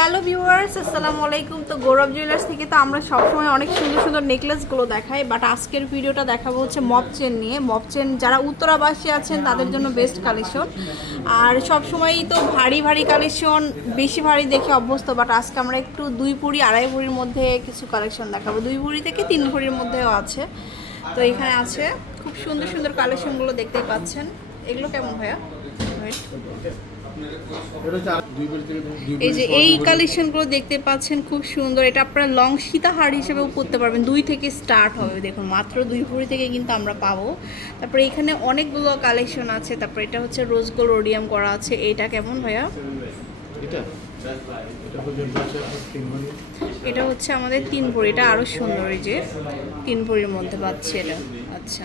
Hello viewers, আসসালামু আলাইকুম। তো গৌরব জুয়েলার্স থেকে তো আমরা সবসময় অনেক সুন্দর সুন্দর নেকলেসগুলো দেখাই বাট আজকের ভিডিওটা দেখাবো হচ্ছে মপ চেন নিয়ে। মপ চেন যারা উত্তরাবাসী আছেন, তাদের জন্য বেস্ট কালেকশন আর সবসময়ই তো ভারী ভারী কালেকশন বেশি ভারী দেখে অভ্যস্ত বাট আজকে আমরা একটু দুই ভরি আড়াই ভরির মধ্যে কিছু কালেকশন দেখাবো। দুই ভরি থেকে তিন ভরির মধ্যেও আছে। তো এখানে আছে খুব সুন্দর সুন্দর কালেকশনগুলো দেখতেই পাচ্ছেন। এগুলো কেমন ভাইয়া? এই যে এই কালেকশনগুলো দেখতে পাচ্ছেন খুব সুন্দর। এটা আপনারা লং সীতাহার হিসেবেও পরতে পারবেন। দুই থেকে স্টার্ট হবে দেখুন মাত্র দুই ভরি থেকে কিন্তু আমরা পাবো। তারপরে এখানে অনেকগুলো কালেকশন আছে। তারপরে এটা হচ্ছে রোজ গোল্ড রোডিয়াম করা আছে। এটা কেমন ভাইয়া? এটা? হচ্ছে আমাদের তিন ভরি। এটা আরও সুন্দর এই যে তিন ভরির মধ্যে পাচ্ছে এটা। আচ্ছা।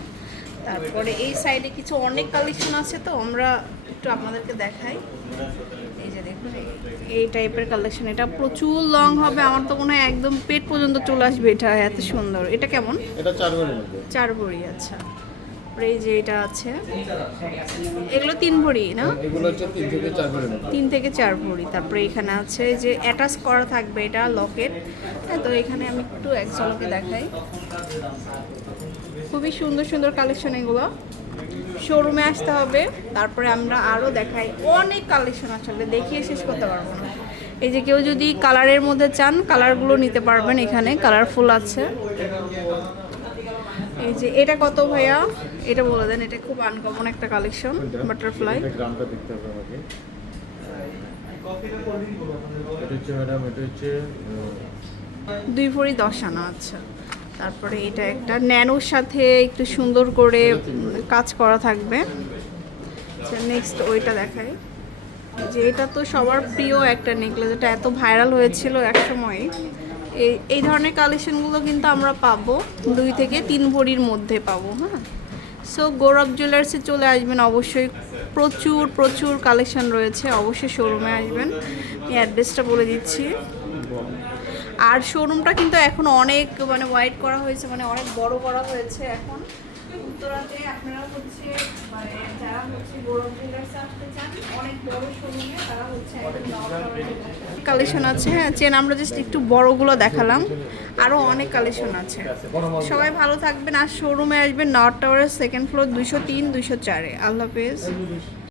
তারপরে এই সাইডে কিছু অনেক কালেকশন আছে তো আমরা একটু আপনাদেরকে দেখাই। এই যে দেখুন এই- টাইপের কালেকশন এটা প্রচুর লং হবে আমার তো মনে হয় একদম পেট পর্যন্ত চলে আসবে এটা এত সুন্দর। এটা কেমন? এটা চার বড়ি চার ভরি আচ্ছা। তারপরে এই যে এটা আছে। এগুলো তিন ভরি না? এগুলো হচ্ছে তিন থেকে চার ভরির তিন থেকে চার ভরি। তারপরে এখানে আছে যে অ্যাটাচ করা থাকবে এটা লকেট হ্যাঁ তো এখানে আমি একটু এক ঝলকে দেখাই। খুবই সুন্দর সুন্দর কালেকশন এগুলো। শোরুমে আসতে হবে। তারপরে আমরা আরও দেখাই। অনেক কালেকশন আসলে দেখিয়ে শেষ করতে পারব না। এই যে কেউ যদি কালারের মধ্যে চান কালারগুলো নিতে পারবেন এখানে। কালারফুল আছে। এই যে এটা কত ভাইয়া? এটা বলে দেন এটা খুব আনকমন একটা কালেকশন বাটারফ্লাই গ্রামটা দেখতে হবে আমাকে। এটা হচ্ছে ম্যাডাম এটা হচ্ছে দুই ভরি দশ আনা আচ্ছা। তারপরে এটা একটা ন্যানোর সাথে একটু সুন্দর করে কাজ করা থাকবে। আচ্ছা নেক্সট ওইটা দেখাই। যে এটা তো সবার প্রিয় একটা নেকলেস এটা এত ভাইরাল হয়েছিল এক সময় এই এই ধরনের কালেকশনগুলো কিন্তু আমরা পাবো। দুই থেকে তিন ভরির মধ্যে পাবো হ্যাঁ? সো গৌরব জুয়েলার্সে চলে আসবেন অবশ্যই। প্রচুর প্রচুর কালেকশন রয়েছে। অবশ্যই শোরুমে আসবেন। আমি অ্যাড্রেসটা বলে দিচ্ছি। আর শোরুমটা কিন্তু এখন অনেক মানে ওয়াইড করা হয়েছে মানে অনেক বড় করা হয়েছে এখন। উত্তরাতে আপনারা হচ্ছে মানে যারা হচ্ছে গৌরব জুয়েলার্সে আসতে চান অনেক বড় শোরুমে তারা হচ্ছে কালেকশন আছে। হ্যাঁ চেন আমরা জাস্ট একটু বড়গুলো দেখালাম। আরও অনেক কালেকশন আছে। সবাই ভালো থাকবেন। আর শোরুমে আসবেন নর্থ টাওয়ারের সেকেন্ড ফ্লোর দুইশো তিন দুইশো চারে। আল্লাহ হাফেজ।